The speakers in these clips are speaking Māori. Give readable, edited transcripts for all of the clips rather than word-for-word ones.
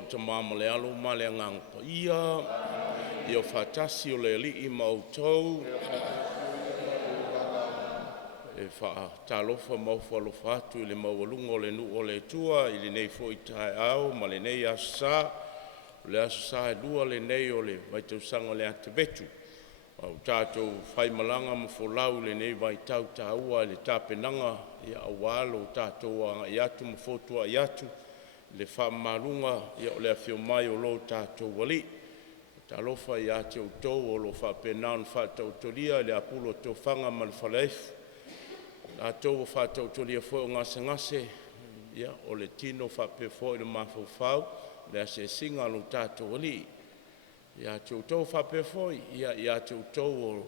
po te mama le alo ma le Taulaga Paia. I o whatasi o le li I mautou. E wha talofa maufa alofa atu I le maualunga o le nu o le tua. I le nei fo I tae au ma le nei asa. Le asa sa e lua le nei o le vaitausanga le ate betu. Au tātou whai malanga ma wholau le nei vai tau tāua le tāpenanga I awalo tātou anga I atu ma whotua I atu le whamarunga I o le awhio mai o lo tātou wali. Talofa I ate o tau o lo whapenaan whatau tolia le apulo tō whanga ma le whaleifu. Tātou o whatau tolia fo o ngase ngase o le tino whape fo I le mawhau le ase singa lo tātou wali. Ia te utau whape foi, ia te utau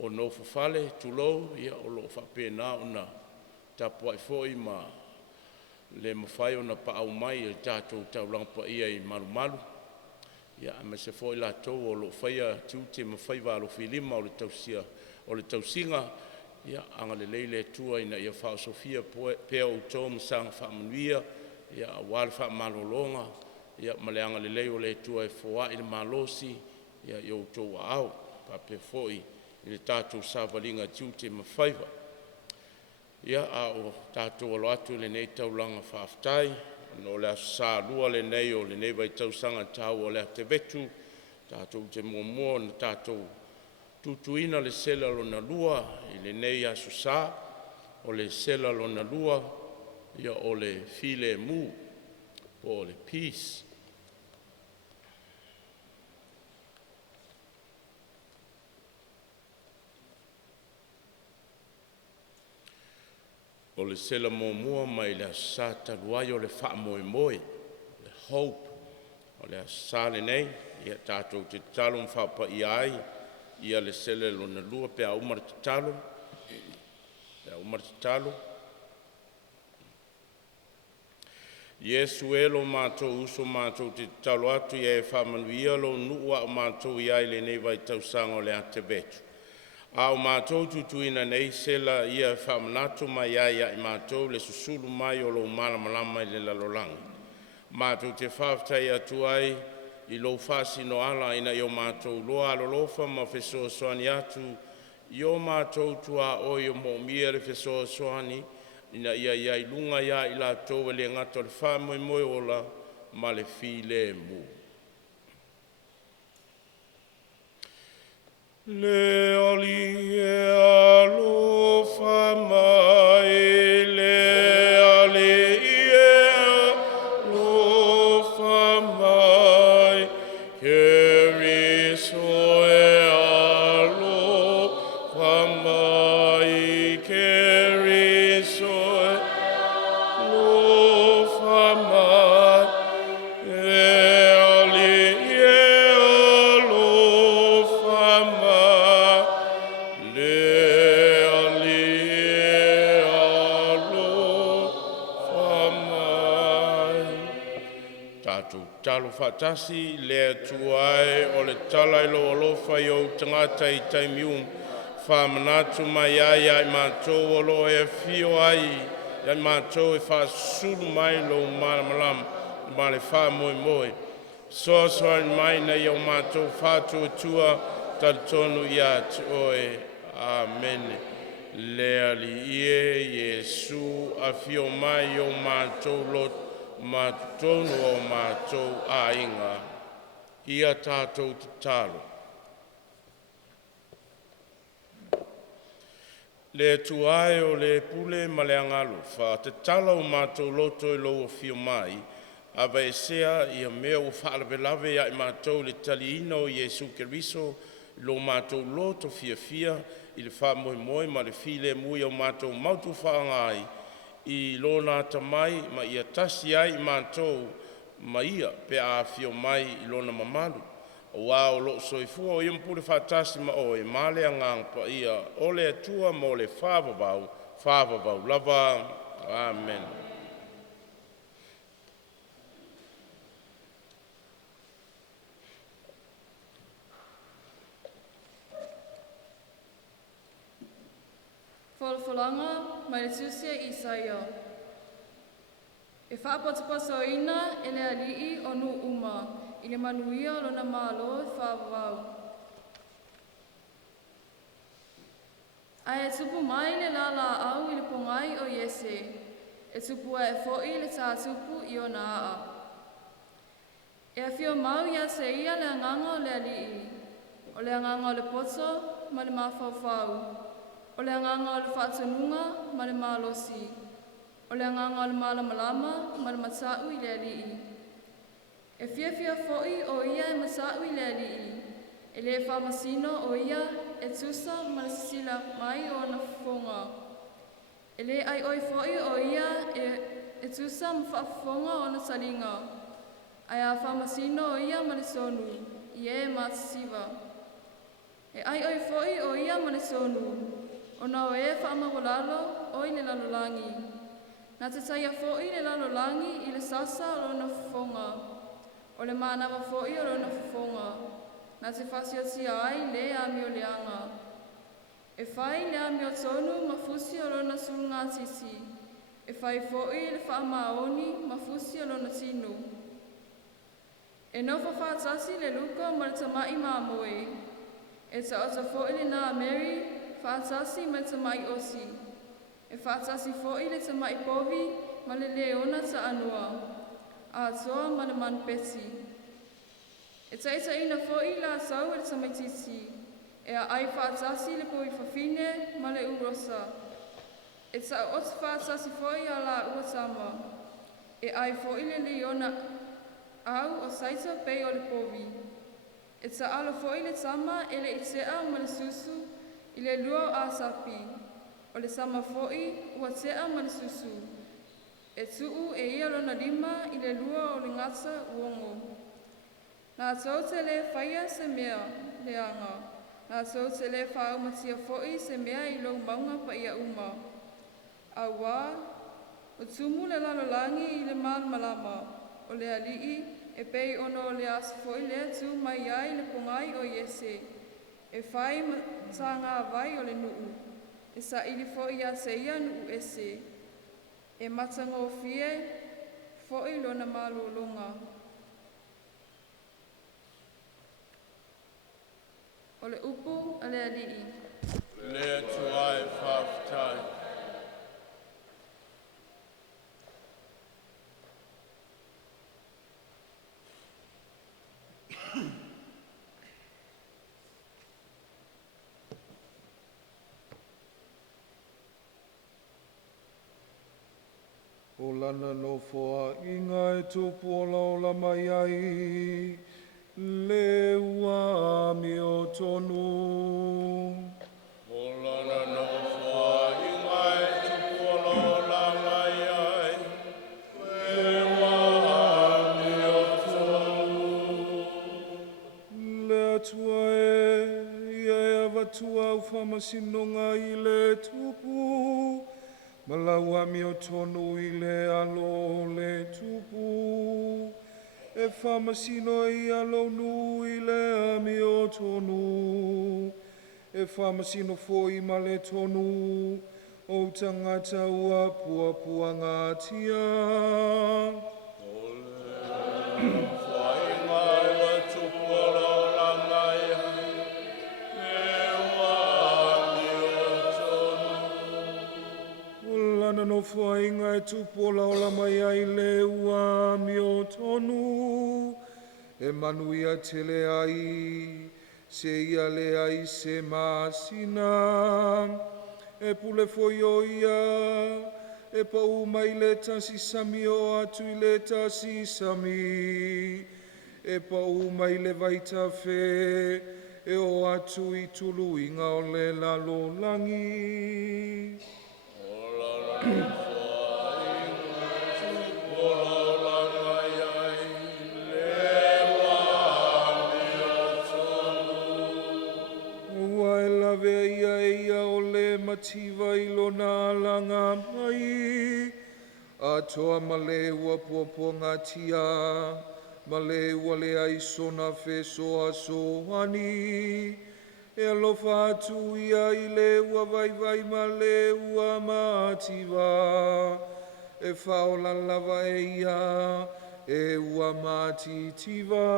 o no fufale, tulou, ia o lo whape na una tapuai foi ma le mawhai o na paau mai I tātou Taulaga Paia I marumaru. Ia me se foi la tau o lo whaia tiute mawhai wa lo whilima o le tausinga, ia anga le leile tua ina ia whao Sofia pea o tau msanga whamanuia, ia awal whamalolonga, ia maleanga le leo le tua e foa I le malosi, ia I o tau au, pape foi I le tātou savalinga tiute mawhaiva. Ia a o tātou alo atu le nei taulanga whaaftai, no le asa lua le nei o le nei vai tausanga tau o le ate vetu, tātou te mua na tātou tutuina le sela lona lua, I le nei asu sa, o le sela lona lua, ia o le file mu, o le peace. O le sela mua mai le asa taluai o le wha moe, le hope, o le asa le nei, ia tātou te talo mwhapa I ai, ia le sela lona lua pea umar te talo, Yesu lo mātou uso mātou te talo atu ia e whamanuia lo nuua o mātou I ai le nei vai tausanga o le ate betu. A o mātou tutuina nei sela ia whamanatu mai ai I mātou le susulu mai o lo malamalama I le lalolagi. Mātou te whawtai atu ai I lo whasino ala ina I o mātou loa alolofa ma whesoa soani atu I o mātou tua o I o mo'omia le whesoa soani ina ia lunga ia I la tō le ngata le whamoe moe ola ma le file mu. Le ali e alofa mai, le ali e alofa mai, Keriso e alofa mai, Keriso e alofa mai, e ali e alofa mai, le ali e alofa mai. Tātou talo whatasi, lea tuai o le tala I lo alofa I o tangata I taimium, whamanatu mai ai ai mātou o lo e fio ai, ai mātou e whasulu mai lo malamalama, ma le whamoe moe. Soa mai nei o mātou whātua tua, tautonu I atu oe. Amen. Lea li Yesu, afio mai o mātou lot, mātonu o mātou ainga. Ia tātou te talo. Le tuai o le pule ma le angalo, wha te tala o mātou loto I lo o fio mai, awa e sea ia mea o whaalawelawe ia I mātou le taliina o Yesu Keriso, lo mātou loto fia I le wha moe ma le file mui o mātou mautu whaangai, I lo nata mai ma ia tasi ai I mātou ma ia pe a fio mai I lona mamalu. Wa o lo soifua o impule whatasi ma oe male Taulaga Paia o le atua mo le whavavau lava. Amen. Folfolanga mai le tusia Isaia. E whaapotapasoina e le alii o nu uma, i le manuia o lona malo e whaavau. Ai e tupu mai le lala au i le pongai o Iese, e tupu e fo'i le tā tupu i o na a. E Afio mau ia se ia le anganga o le alii, o le anganga o le poto ma le mawhauwhau, o le anganga o le whaatununga ma le malosi, o le anganga o le malamalama ma le matau i le alii. E fia fo'i o ia e matau i le alii, e le whamasino o ia e tusa ma le sisila mai o na fonga. E le ai oi fo'i o ia e tusa ma whaafonga o na salinga. Ai a whamasino o ia ma le sonu, i e matasiva. E ai oi fo'i o ia ma le sonu, o na o e whaamawalalo o i le Lalolagi. Nā te taia fo'i le Lalolagi i le sasa o na fonga, o le mānawa fo'i o na fonga. Nā te whasiotia ai le ami o leanga. E whai le ami o tonu mafusi o lona sulunga tisi. E whai fo'i le whaamaoni mafusi o lona tinu. E nofa whaatasi le luka ma le tamai maamoe. E taota fo'i le nā Mary whaatasi ma le tamai osi. E whaatasi fo'i le tamai povi ma le leona ta anua. A toa ma le manpeti. E taita ina fo'i la sau e le tamai titi. E a ai whaatasi le po'i whawhine ma le urosa. E ta otu whaatasi fo'i a la uatama. E ai fo'i le leona au o saita pei o le povi. E ta alo fo'i le tama e le itea ma le susu i le lua a sapi. O le sama fo'i ua tea ma le susu. E tuu e ia lona lima i le lua o le ngata uongo. Nā tau te le whaia se mea leanga. Nā tau te le whaumatia fo'i se mea i lau maunga pa ia uma. A wā, o tumu le Lalolagi i le malmalama o le alii e pei ono o le asa fo'i lea tu mai ai le pongai o Iese. E whai tā ngā vai o le nuu. E sa ili fo'i a se ia nuu ese. E matango fie fo'i lona malolonga. O le upu a le alii. Lea tuai whaafitai. O lana no foa inga e tupu o laola mai ai, le ua mi o tonu. O lana no foa inga e tupu o laola mai ai, le ua mi o tonu. Le atua ia e avatua au whamasinonga i le tupu, ma laua mi o tonu i le alo le tupu. E whamasino i alo nu i le ami o tonu. E whamasino fōi ma le tonu o tangata ua pua pua ngātia. O le whainga ua tupu o laola mai ai, le ua mi o tonu. Lana no whainga e tupu o laola mai ai le ua mi o tonu. E manuia te le ai, se ia le ai se masina. E pule foi o ia, e pau mai le tasi sami o atu i le tasi sami. E pau mai le vaita fe, e o atu i tulu inga o le Lalolagi. Mativa i lona langa mai, atoa ma le ua puapua ngatia, ma le ua le aisona fe soa soani, e alofa atu ia i le ua vai vai ma le ua mativa, e whaola lava e ia, e ua mātitiva.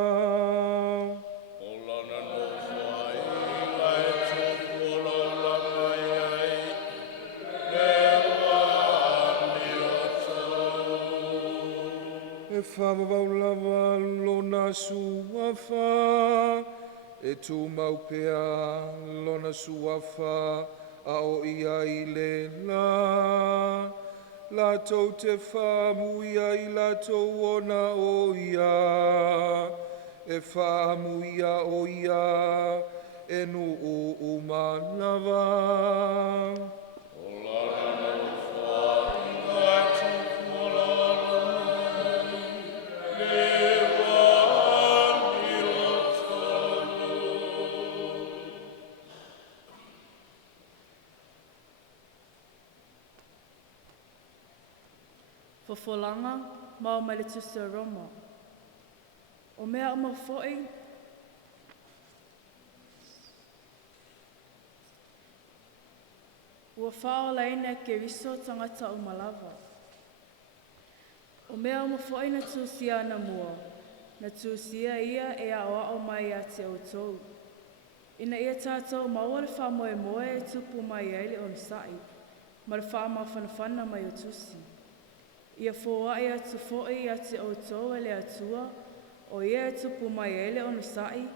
O lana no whai, lai tupu o lola mai ai, le wami o tau. E whamavau lava lona suafa, e tū maupea lona suafa, a o ia i le la. La tau te whamuia i la tau ona o ia, e whamuia o ia, e nu o umanava. O lana no whai, lai tupu o lola mai, le wami o tau. Fofolanga, mau mai le tusa roma. O mea ama fo'i, ua whao laina ke riso tangata o malava. O mea ama fo'i na tūsia ana mua, na tūsia ia e a o mai a te outou. Ina ia tātou maua le wha moe moe e tupu mai ai le on sai, ma le wha ma whanawhana mai o tusi. Ia fōa ia tu fo'i a te outou e le atua, o ia e tupu mai e le on sai,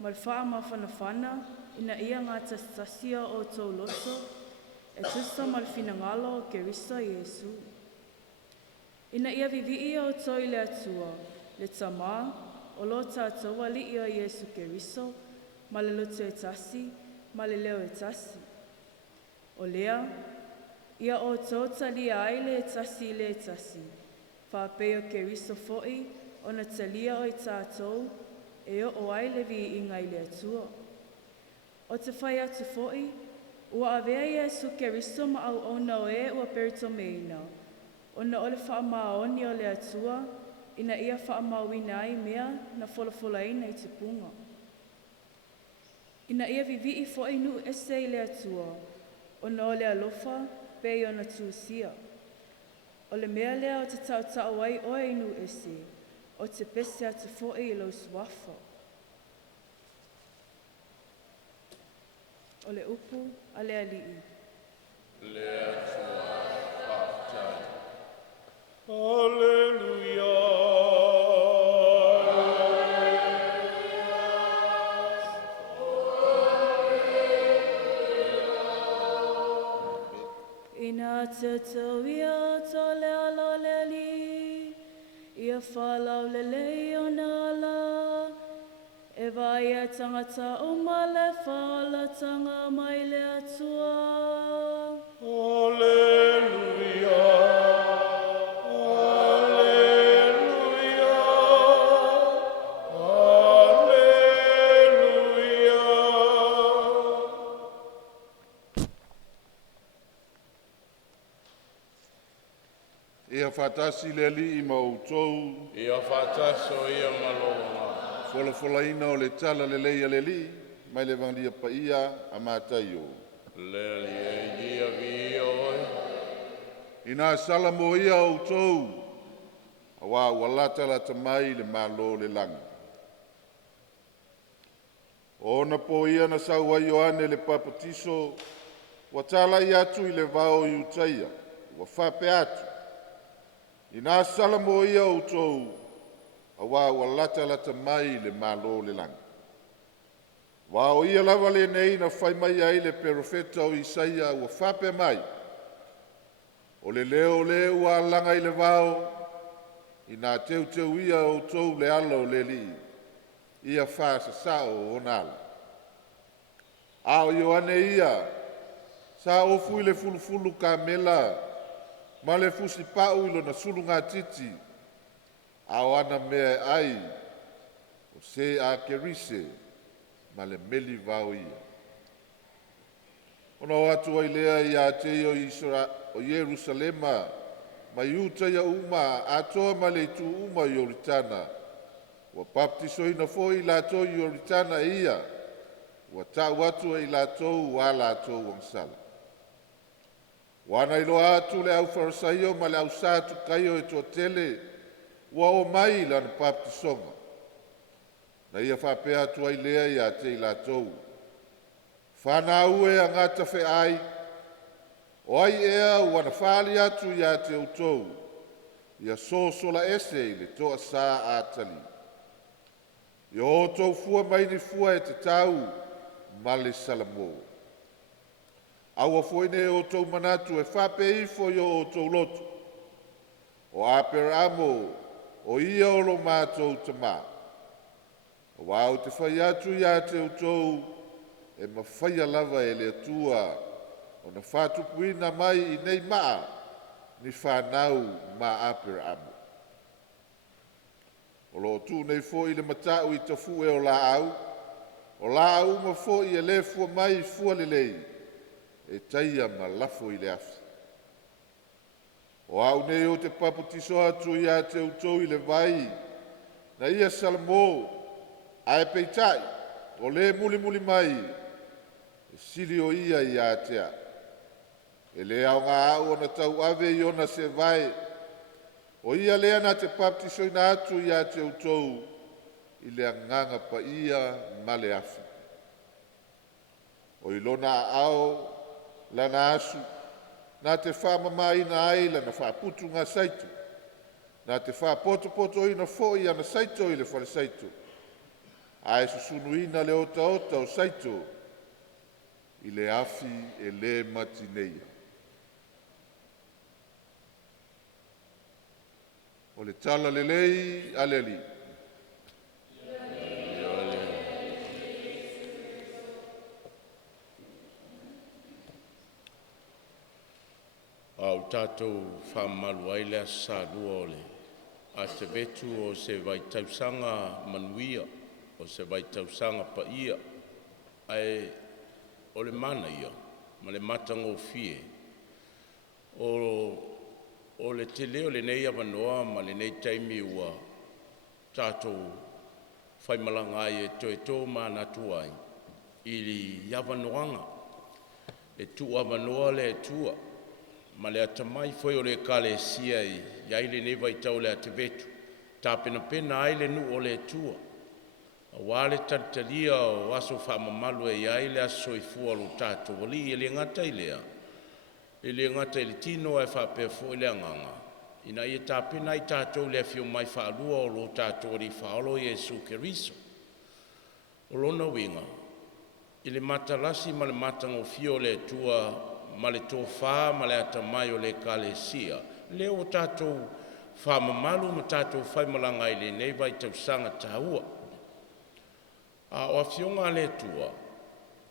ma le wha ma whanawhana, ina ia ngā tastasia o tau loto, e tusa ma le finangalo o ke risa Iesu. Ina ia vivii o tau i le atua, le tamā, o lo tātou ali i o Iesu ke riso, ma le loto e tasi, ma le leo e tasi. O lea, ia o tau talia ai le e tasi, whapeo ke riso fo'i, o na talia o i tātou, e o ai le vi i ngai le atua. O te whai atu fo'i, ua avea Iesu ke riso ma au ona o e ua perito meina, o na ole wha maoni o le atua, ina ia wha mawina ai mea na wholafola ina i te punga. Ina ia vivi i fo'i nu ese i le atua, o na ole alofa, pei o na tūsia. O le mea lea o te tau ai oe inu ese, o te pese atu fo'i i lau suafa. O le upu a le ali'i. Le atua whaftai. Alleluia. Ina te tau ia ta le ala le li, ia whalau le lei o na ala, e vai e tangata o ma le whala tanga mai le atua. Alleluia. Alleluia. Alleluia. Ia whatasi le li i mautou, Ia whataso ia malonga. wholafolaina o le tala le leia le li, mai le Vangia Paia a mātai o. Le li e ia vi oi. Ina sala mo ia o tou, a wā walata la tamai le malo le langa. Ona po ia na sau ai Ioane le papatiso, wa tala i atu i le vao i utaia, wa whape atu. Ina sala mo ia o tou, a wā walata la tamai le malo le langa. Wā o ia lava le nei na whai mai ai le perofeta o Isaia wa whape mai. O le leo ua langa i le vao, i nā teu ia o tou le ala o le li, ia whaasa sao o nala. A o Ioane ia, sa ofu i le fulufulu ka mela, ma le fusi pau ilo na sulu ngā titi, a o ana mea ai, o se a kerise, ma le meli vau ia. Ona o atu ai lea i a te o Yerusalema, ma iuta ia uma, atoa ma le tu uma i oritana, wa baptiso ina fo i lato i oritana ia, wa tau atu i lato wa lato wangsala. Wana iloa atu le au farisaio ma le au satu kaio e totele ua o mai lana papitisonga. Na ia whapea atu ai lea ia te i latou. Whana ue angata whe ai, o ai ea wana whali atu ia te utou, ia sosola ese i le toa sā atali. Ia o tou fua mai ni fua e te tau, ma le salamo. Aua foine o tou manatu e whape ifo i o tou loto. O apera amo, o ia o lo mātou tama. O wau te whai atu ia te utou, e mawhaia lava e le atua, o na whatupuina mai i nei maa, ni whanau ma apera amo. O lo tu nei fo i le matau i tafu e o la au ma fo i e le fua mai i fua le lei, e taia ma lafo i le afi. O au nei o te paputiso atu ia te utou i le vai, na ia salamo, a e peitai, o le muli mai, e sili o ia i atea. E le au ngā au ona tau ave i ona se vai, o ia lea na te paptiso ina atu i a te utou, i le anganga pa ia ma le afi. O ilona au, lana asu, na te whamama ina ai lana whaputu ngā saitu, na te whapoto ina fo i ana saito i le whare saito, a e susunu ina Leota o saito, i le afi e le matineia. O le tala lelei aleli. Au tātou whamalu ai lea sādua o le. A te vetu o se vai tausanga manuia, o se vai tausanga paia, ai o le mana ia, ma le matango fie. O le te leo le nei avanoa ma le nei taimi ua tātou whaimalanga ai e toe tō mānatu ai. I li avanoanga, e tu avanoa le tua, ma le atamai foi o le kale sia i aile nei vai tau le ate vetu. Tā pena ai le nu o le tua. A wale tantalia o aso whamamalu e aile aso i fua lo tātou wali e le ngata i lea. E le ngata i le tino e whapea fo i le anganga. Ina i tā pena i tātou le fio mai whaalua o lo tātou ri whaolo Jesu Keriso. O lona winga. I le matalasi ma le matango fio le tua ma le tō whā, ma le atamai o le kalesia. Leo tātou whamamalu ma tātou whaimalanga i le nei vai tau sanga tāua. A o Afioga le tua,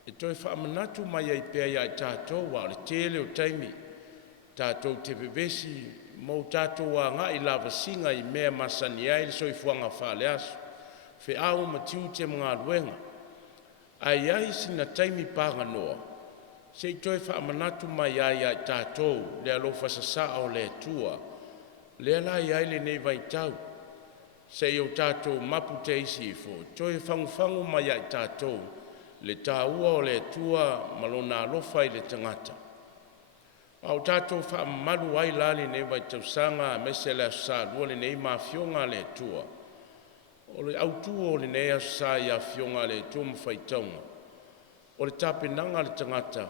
e toi whaamanatu mai ai pēa i tātou wa le tele o taimi. Tātou te vevesi, mou tātou a ngā i lava singa i mea masani ai le soifuanga whale asu. Fe au ma tiu te mga luenga. Ai ai sina taimi pāga noa. Se toi whaamanatu mai ai tātou, le alofa sasa o le tua, le lai ai le nei vai tau. Se o tātou mapu te isi i fo, toi whangu mai ai tātou, le tāua o le tua malona alofa i le tangata. Au tātou whaamalu ai lali nei vai tau sanga, mese le asa lua le nei mafionga le tua. O le autua o le nei asa i afionga le tua mwhaitaunga. O le tāpenanga le tangata,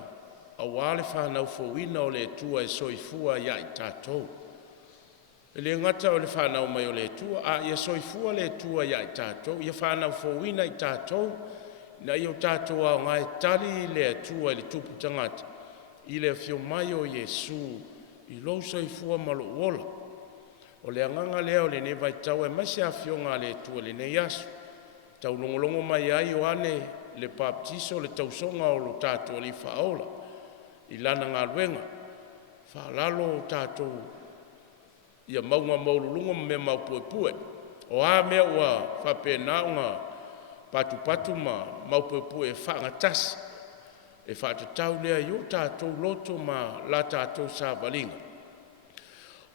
a wale whanau fōwina o le tua e soifua ia i tātou. E le ngata o le whanau mai o le tua, a ia soifua le tua ia i tātou, ia whanau fōwina i tātou, na i o tātou a ngai tali le tua i le tupu tangata, i le fio mai o Jesu, i lou soifua malo uola. O le anganga leo le ne vai tau e masi a fionga le tua le ne yasu, tau longolongo mai ai o ane, le baptiso le tausonga o lo tātou li whaola, i lana ngā luenga, whaalalo o tātou, ia maunga maululunga me maupuepue, o a mea ua whapenaunga patu ma maupuepue e whaangatasi, e whaatatau lea i o tātou loto ma la tātou sāwalinga.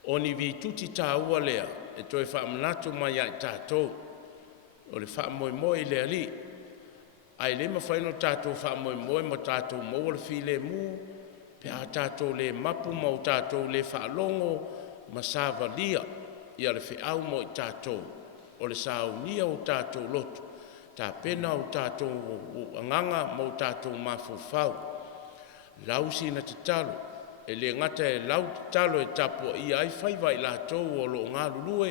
O ni vi tuti tāua lea, e toi whaamanatu mai ai tātou, o le whaamoemoe lea li, ai le mawhaino tātou whaamoemoe ma tātou maua le file mu, pe a tātou le mapu ma o tātou le whaalongo ma sāvalia ia le whiau mo i tātou o le saunia o tātou lotu tā pena o tātou o anganga mo tātou mawhawhau lausi na te talo e le ngata e lau te talo e tapo i ai whaiva i lātou o lo ngā lulue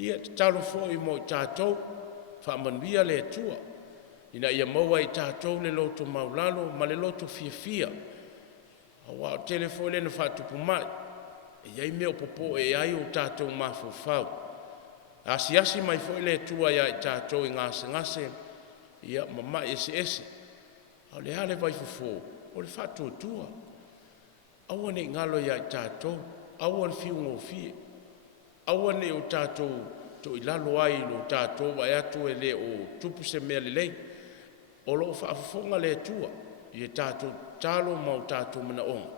ia te talo fo i mo i tātou whamanuia le tua ina ia maua i tātou le loto maulalo ma le loto fia awa o telefone na whatupu mai e iai meo popo e ai o tātou mawhawhau asi mai fo i le tua ia i tātou i ngase ia mama ese au le hale vai fofo o le whatu tua aua ne ngalo ia i tātou aua le fiungo fie aua ne o tātou to i lalo ai lo tātou vai atu e le o tupu se mea lelei o lo whaafonga le tua i e tātou talo mau tātou mana onga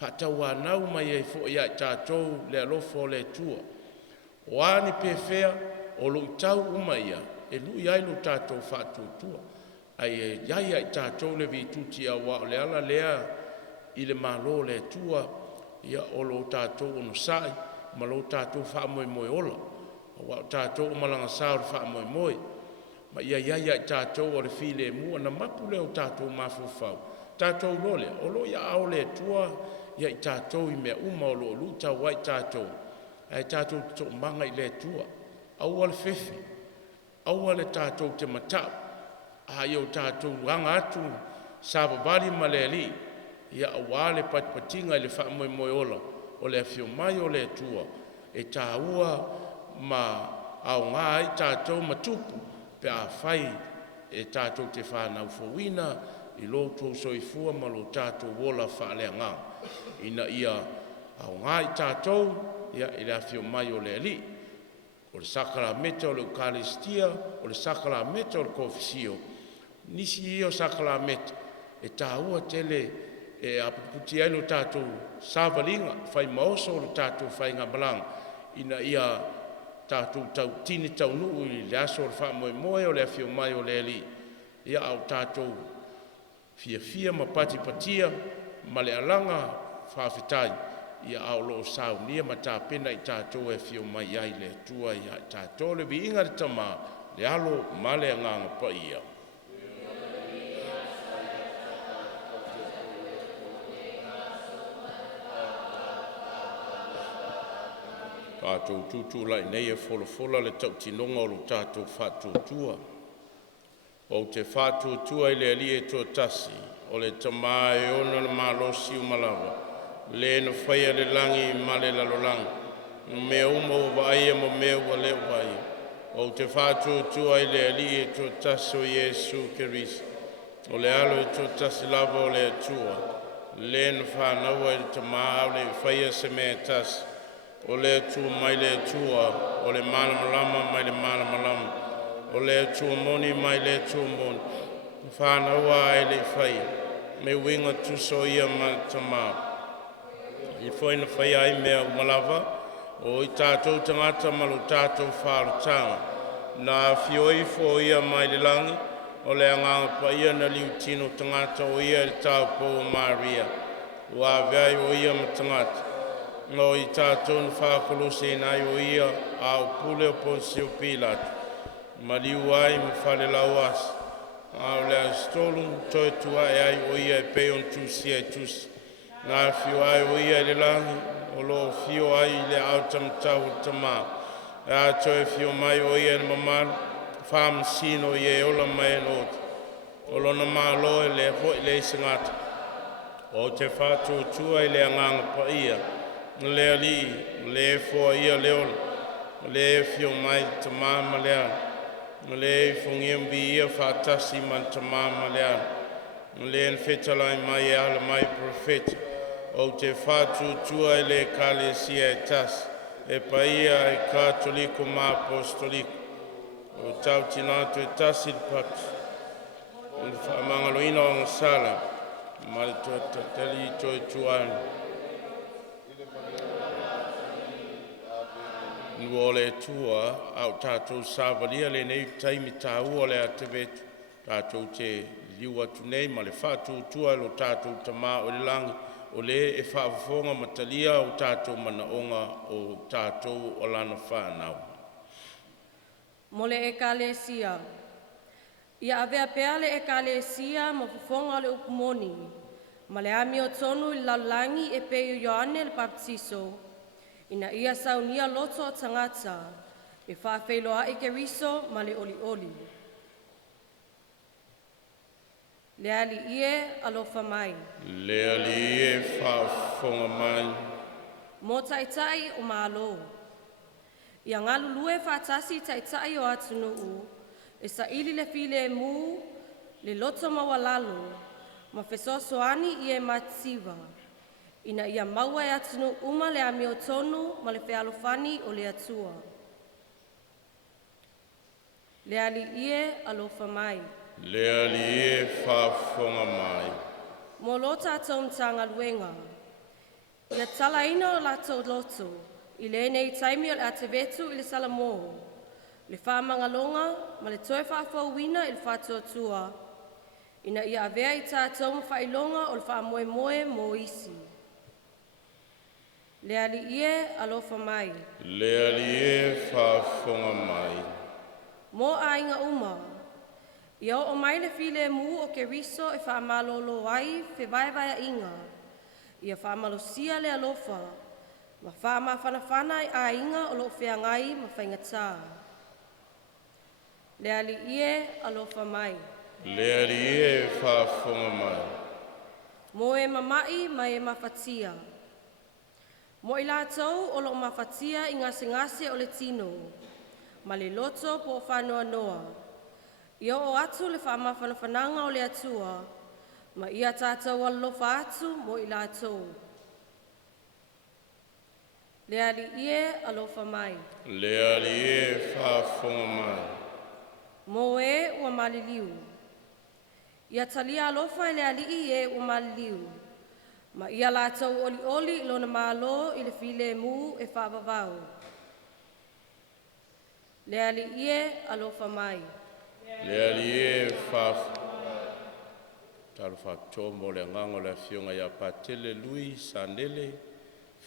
whatau anau mai e fo ia i tātou le alofo le tua o ani pewhea o lo i tau umaia e lui ai lo tātou whatu tua ai e iai ai tātou le vituti a wa le ala lea i le malo le tua ia o lo tātou ono sai ma lo tātou wha moe ola o wa tātou o malanga sao le wha moe ma ia ai tātou o le file mua na mapu leo tātou mawhawhau tātou lole o lo ia au le tua ia i tātou i mea uma o lo luta wai tātou ai tātou to manga i le tua au al fefi au al tātou te matau ai o tātou ranga atu sababali maleli ia awale patipatinga i le wha moe ola o le afio mai o le tua e tāua ma au ngā ai tātou matupu pe a whai e tātou te whanau fowina i loto soifua ma lo tātou wola whaalea ngā ina ia au ngā i tātou ia i le afio mai o le ali o le sakramento o le Eucharistia o le sakramento o le kofisio nisi i o sakramento e tāua tele e apuputi ai lo tātou sāvalinga whai maoso lo tātou whai ngā malanga ina ia tātou tau tini tau nuu i le aso o le wha moe o le afio mai o le ali ia au tātou fia ma patipatia ma le alanga whawhitai ia au lo saunia ma tāpena i tātou e fio mai ai le tua ia tātou le vi inga le tama le alo ma le anganga pa ia. Tātou tutu lai nei e fola le tau tinonga o lo tātou whatuatua. O te whatuatua i le alie tō tasi, o le tamā e ona na mālosi o malawa, le na whaia le langi ma le lalolagi, mea uma o vaia mo mea ua leo vai. O te whatuatua i le alie tō tasi o Iesu Kirisi, o le alo i tō tasi lava o le atua, le na whanaua i le tamā au le whaia se mea tasi, o le tua mai le tua, o le malamalama mai le malamalama, o le tua moni mai le tua moni, whānaua ai le whaia, me winga tuso ia ma tamā. I whaina whaia ai mea umalawa, o i tātou tangata malu tātou whārutanga, nā whioi fo ia mai le langi, o le anganga pa ia na liu tino tangata o ia le tau po Maria, ua vei o ia ma tangata. No i tātou na whakolose nai o ia au pule o Ponsio Pilatu. Ma liu ai ma whale lau asa. Au lea stolu toi tua e ai o ia e peon tusi ai tusi. Nā whio ai o ia le langi, o lo whio ai le au tamtau tamā. E a toi whio mai o ia le mamaru, whamasino i e ola mai e nota. O lona mā loe le hoi le isangata. O te whātua tua i le anganga pa ia. Le ali, le fo ia leola, le fio mai tamā malea, le fungiam bi ia whātasi man tamā malea, le whetalai mai e ala mai profeta, o te whātutua i le kalesia e tas, e paia e katoliko ma apostoliko, o tau tinatu e tasi le patu, o le whamangaloina o ngasala, ma le tuatali toi tuanu. Nua le tua au tātou sāvalia le nei taimi tāua le atavetu. Tātou te liu atu nei ma le whātou tua lo tātou tamā o le langi o le e whaafonga matalia o tātou manaonga o tātou o lana whanau. Mo le ekalesia. Ia avea pea le ekalesia mo fufonga le upumoni. Ma le ami o tonu i Lalolagi e peo Ioane le baptiso. Ina ia saunia loto o tangata. E whaafeiloa i ke riso ma le oli oli. Le ali ie alofa mai. Le ali ie whaafonga mai. Mo taitai o malo. Ia ngalulue whaatasi taitai o atunu u. E sa ili le file mu, le loto mawalalo. Ma fesosoani ie matsiva. Ina ia maua e atunu uma le ami o tonu ma le fealofani o le atua. Le ali ie alofa mai. Le ali ie whaafonga mai. Mo lo tātou Tagaluega. Ia talaina o latou loto. I le nei taimi o le atevetu i le salamo. Le whaamangalonga ma le toe whaafauina i le whaatuatua. Ina ia avea i tātou mwhailonga o le whaamoemoe mo isi. Le ali ie alofa mai. Le ali ie whaafonga mai. Mo a inga uma. Ia o mai le file mu o ke riso e whaamalolo ai fe vaevaea inga. Ia whaamalosia le alofa. Ma whaamawhanawhana a inga o lo whiangai ma whaingatā. Le ali ie alofa mai. Le ali ie whaafonga mai. Mo e mamai ma e mawhatia. Mo i lātou o lo mawhatia i ngase o le tino. Ma le loto po whanoa noa. Ia o atu le whaamawhanawhananga o le atua. Ma ia tātou alofa atu mo i lātou. Le ali ie alofa mai. Le ali ie whaafonga mai. Mo e ua maliliu. Ia talia alofa e le ali ie ua maliliu. Ma ia lātou oli oli lona malo i le file mu e whaavavau. Le ali ie alofa mai. Le ali ie whaafonga mai. Taru whaatoa mo le ngango le Afioga ia Patele, Lui, Sanele,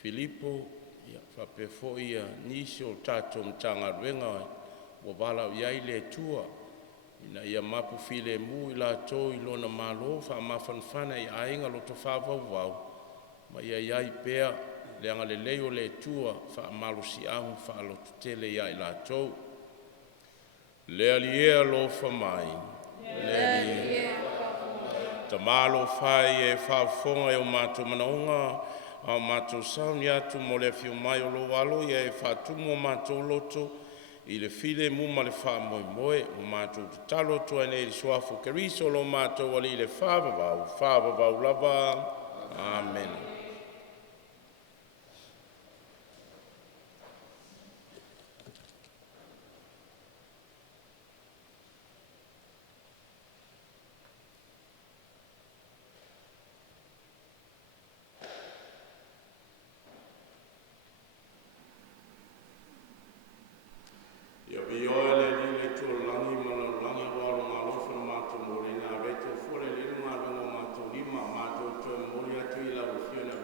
Filipo, ia whapefo ia nisi o tātou Tagaluega o wala iai le tua. Ina ia mapu file mu i lātou i lona malo whaamawhanawhana i ainga lo to whaavavau. Ma ia iai pea le anga le leo le tua whaamalo si ahu whaalotu tele ia i lātou. Le ali ea lo whamai. Le ali ea. Ta malo whai e whaafonga e o mātou manaonga. A mātou sauni atu mo le whio mai o lo walo ia e whaatumu o mātou loto. I le file mu ma le whaamoemoe o mātou te talo toa nei le suafu keriso lo mātou wali i le whaavavau lava. Amen. Fio na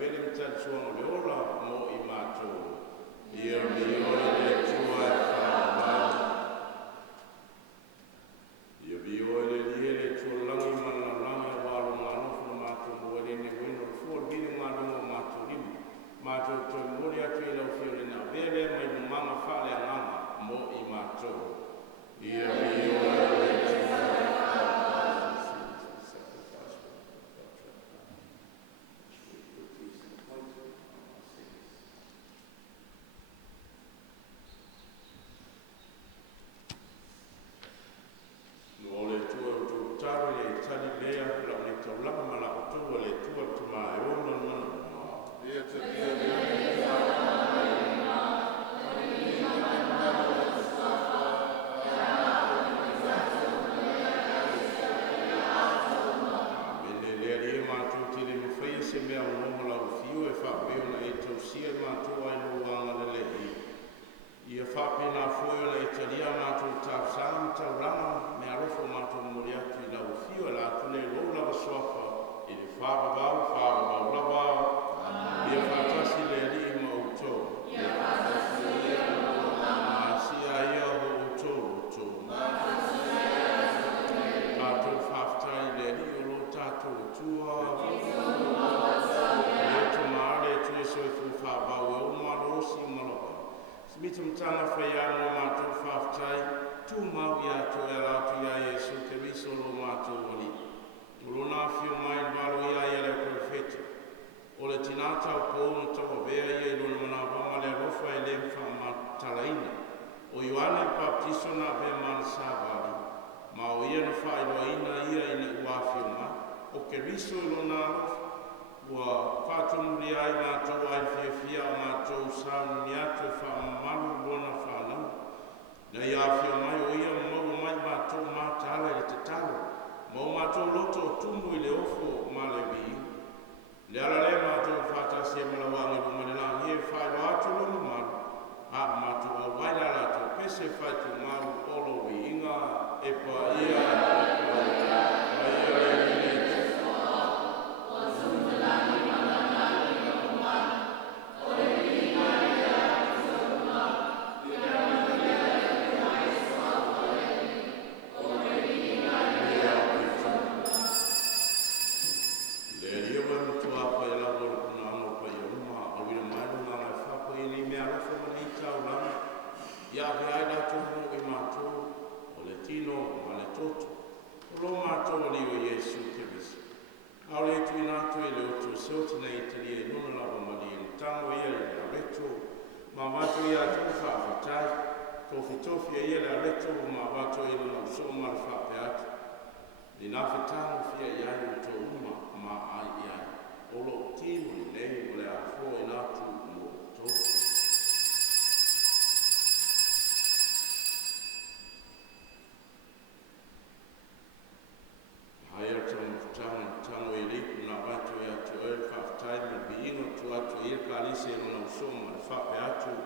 tina tau pou na tau vea ia i lona manawanga le rofa e le whamatalaina. O Ioane Baptisto na vea mana sāwari, ma o ia na whaeloaina ia i na uawhiunga, o ke riso i lona rofa, ua whātumuri ai mātou ai whiawhia o mātou sāuni atu whaamaru lona whanau. Na ia whio mai o ia mau mai mātou mātala i te talo, mau mātou loto o tumu i le ofo ma le vi. Le ala le mātou whātasi e malawangi luma le langi e whaero atu lona maru, a mātou au waila lato pese whaitu maru olo i inga e pa ia tofi ia le reto ma wato i lona so ma whape atu. Ni nā whetanga fia iai o tō uma ma ai iai. Olo tino i nei o le a fo i nātu mo tō. Hai a tō mwhutanga tango i riku nā wato i atu e whaftai me bi ingo tu atu i ka lise i lona so ma whape atu.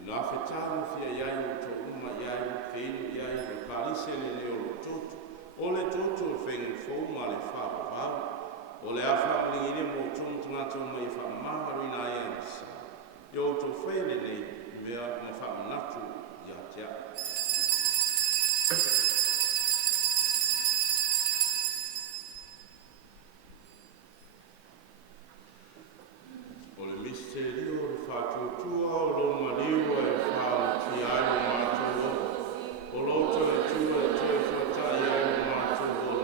Nā whetanga fia iai o tō uma iai, whinu iai, o kārise le leo lo tōtu. O le tōtu o whengu fōu ma le whāpapau. O le awha mlingine mō tōmu tangata mai whamaharu nā ia nisa. Yo tō whele nei, mea ma whamanatu ia tia. O le misterio o le whātuatua o lo mariua e whāti ai o mātua o. O lo tōre tua e tōe whatai ai o mātua o.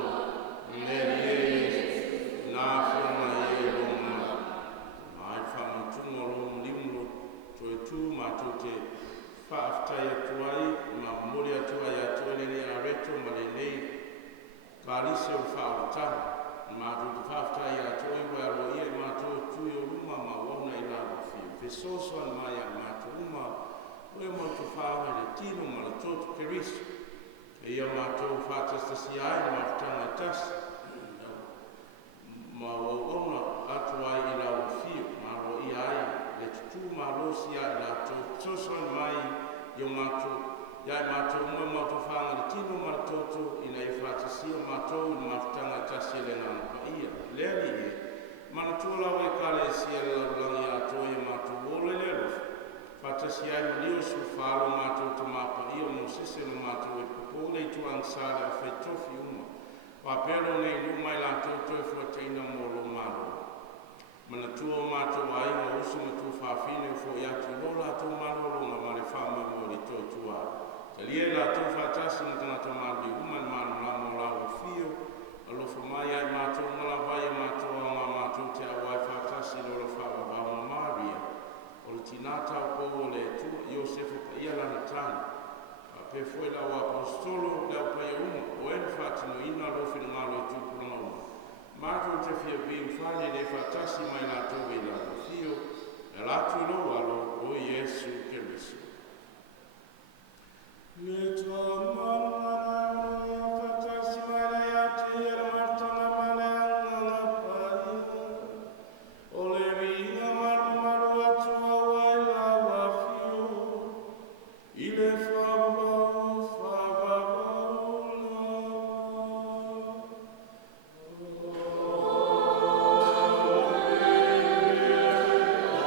Neri e nā whiona e lo mā. Mai whamatunga o lo mliuno tōe tū mātua te whaafitai atu ai, ma mori atu ai atu e nene a reto ma le nei. Kārise o whaotara. Mātua te whaafitai atu ai wai alo ia mātua tui o ruma ma wana i lava whiu. Whesosoan mai a mātua uma, oe mātua whāwai le tino ma le tōtu kerisu. E ia mātua whātastasi ai ma whatanga tasi. Ma waona atu ai i lava whiu, ma ro i ai le tutu ma rosi ai lātou. Whesosoan mai i o mātua, iai mātua uma mātua whanga le tino ma le tōtu i nei whātasi o mātua i ma whatanga tasi le ngā paia. Leani e, mana tūlau e kare si e Lalolagi atoa i mātou ole le rofu. Whatasi ai malio su whālo mātou ta māpa ia mo sese no mātou e popole i tuang sāle a whaitofi uma. Whapero nei lumai lātou toi fuateina mo lo māro. Mana tua mātou ai ma usu ma tu whawhine fo i atu lo lātou māro nga ma le whāma mo li tō tua. Talia lātou whatasi na tangata māri uman māna lamo lau whio. Alofa mai ai mātou ngala vai mātou a ngā mātou te awai whātasi lora whāwawama Maria. O le tinata o pou o le tua Iosefo pa ia lana tāna. Pe foi lau apostolo lau pa ia uma. O enu whātino ina lofi na ngalo i tūpuna uma. Mātou te whia bing whāne ne whātasi mai lātou i lana whio. E lātou lo alo o Iesu Keriso. Le tua mamana whātasi mai la ia te ia martanga male anga ngā paia. O le ringa maru maru atu awai lawa whio. I le whababau lawa.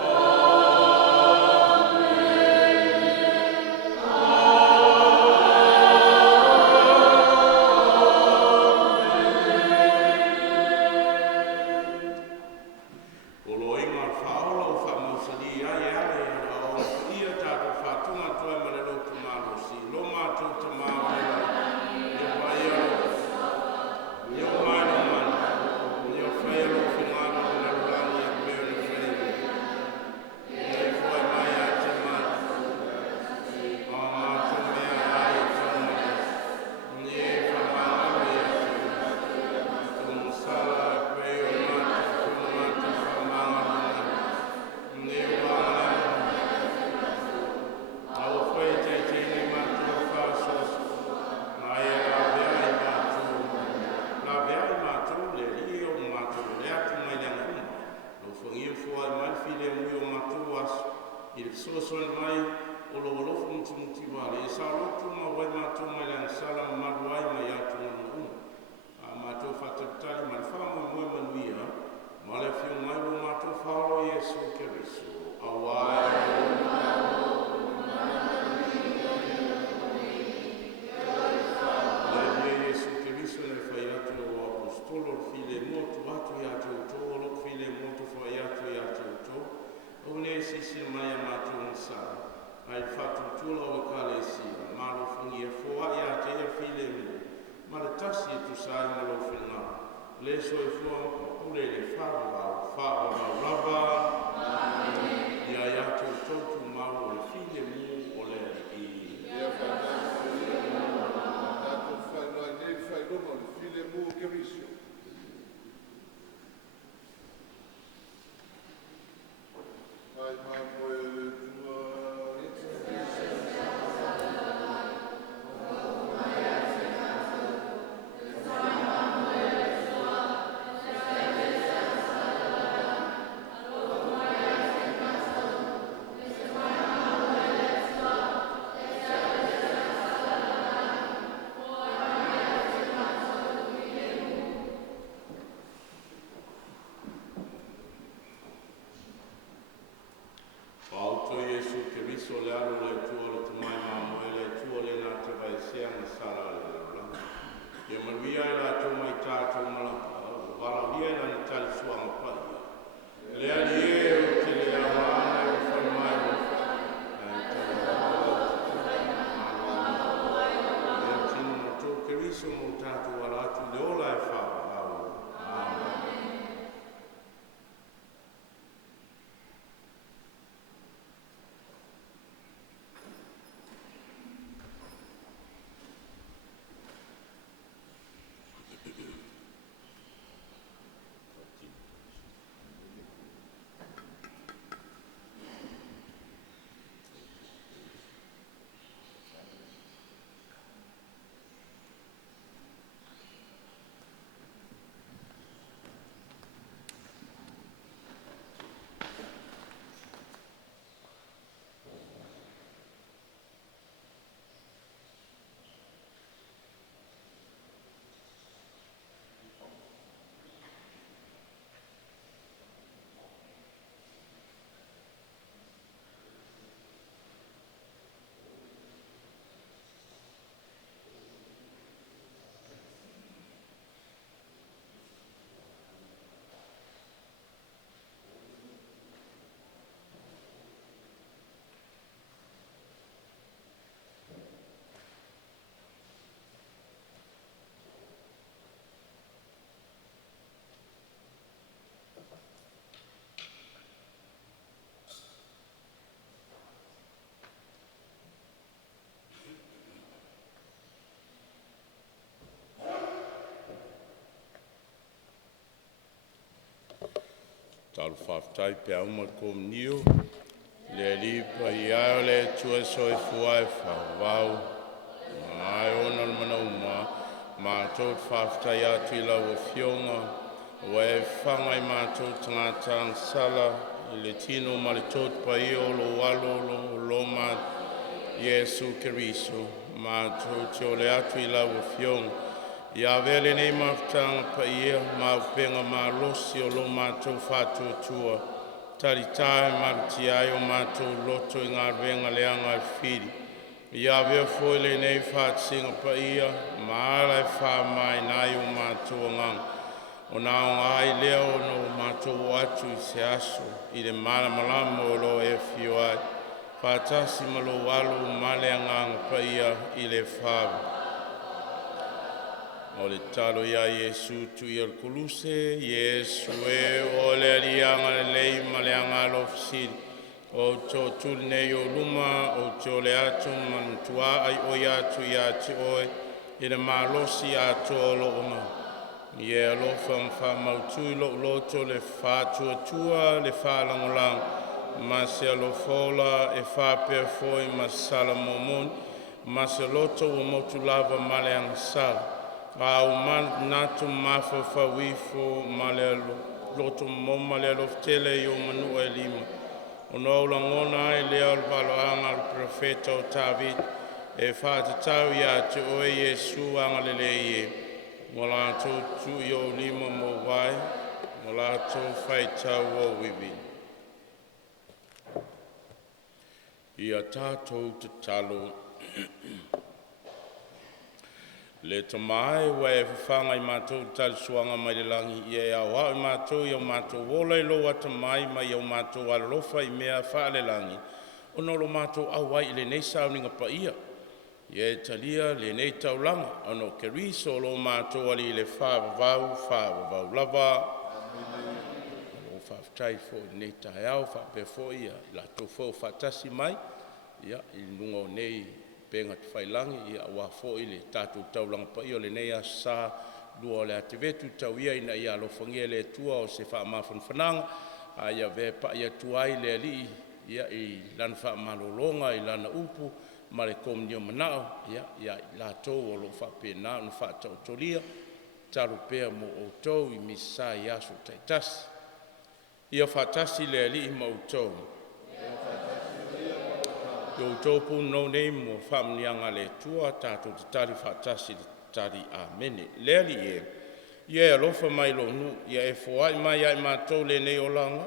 Oh, soifua ule le whawa raba. Ia ia tautu mau o le file mu o le i. Ia whātatu tātou whainoi nei whairoma le file mu o kerisio. Mai moe tua Talu whaftai pe auma komunio, le lipa i ao le tua soifua e whawau. Ai ona mana uma, mātou whaftai atu I lau Afioga, ua e whangai mātou tangata sala, I le tino ma le tot pai o lo walo lo ma Yesu Keriso, mātou te ole atu I lau Afioga. Ia vele nei mawtanga pa ia, mawpenga malosi o lo mātou whātua tua. Tari tae maruti ai o mātou loto I ngā venga leanga I whiri. Ia vea foile nei whātsinga pa ia, maala e whāmai nai o mātou ngang. O nao ai leo no mātou atu I se aso, I le mala malamo o lo e fio ai. Whātasi malo walu male ngang pa ia I le whāwe. O le talo ia Yesu tu I al kuluse, Yesu e o le alianga le lei ma le anga lofsiri. O to tuli nei o luma, o to le atu manutua ai o atu I ati oe, I le malosi atu o lo oma. Ie alofa mwha mautui lo loto le whātua tua, le whālangolang, ma se alofola e whāpea foi ma sala momon, ma se loto o motu lava ma le angsala. Au man natu mafa wifo male loto mo male loftele yo manu e lima. Ono langona e leo albaloanga al profeta o David e fata tau ya te oe Yesu angalele ye. Molato tu yo lima mo vai, molato fai tau o wibi. Ia tātou te talo. Le tamai wa e whanga I mātou tali suanga mai le langi I e au hao I mātou I au mātou wola I loa tamai mai I au mātou alofa I mea wha le langi. Ono lo mātou au wai I le nei sauninga pa ia. Ia talia le nei taulanga ono ke riso lo mātua li le whāwavau lava. O whāwhtai fo nei tae au whape fo ia la tofo whatasi mai. Ia i nungo nei penga te whailangi ia wa fo i le tātou taulanga pa i o le nei a sa lua le ate vetu tau ia ina ia lo whangia le tua o se wha mawhan whananga. A ia ve pa ia tuai le li ia i lana wha malolonga i lana upu. Ma le komunio manao, ia la tau o lo whape nao na wha tau tolia, taru pēr mo o tau i Misasa i aso taitasi. Ia whatasi le ali i mau tau. Ia tau pū no nei mo whamnianga le tua, tātou te tari whatasi tari amene. Le ali e, ia e lofa mai lo nu, ia e fōai mai ai mātou le nei o langa,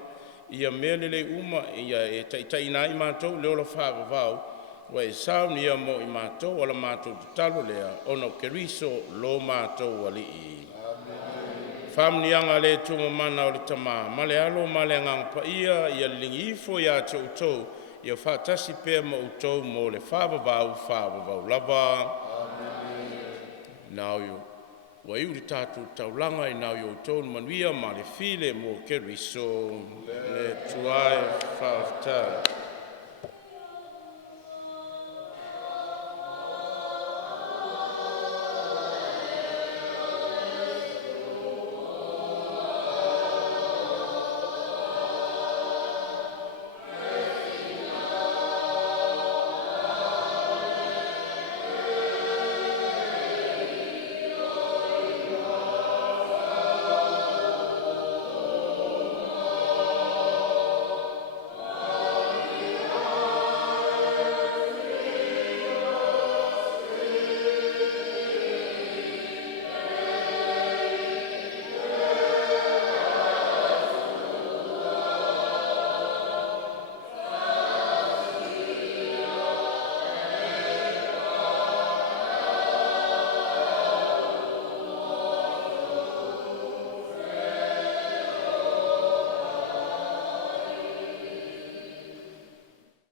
ia mele le uma, ia e taitaina i mātou le ola whaavavau, wa e sau ni a mo i mātou wala mātou te talo lea ono ke riso lo mātou wali i. Whamnianga le tuma mana o le tamā, male alo male ngang pa ia lingi ifo ia te utou, ia whatasi pēr mo utou mo le whāwavau lava. Nau yo, wa iuri tātou taulanga i nau yo utou manuia ma le file mo ke riso, le tuai whawhtai.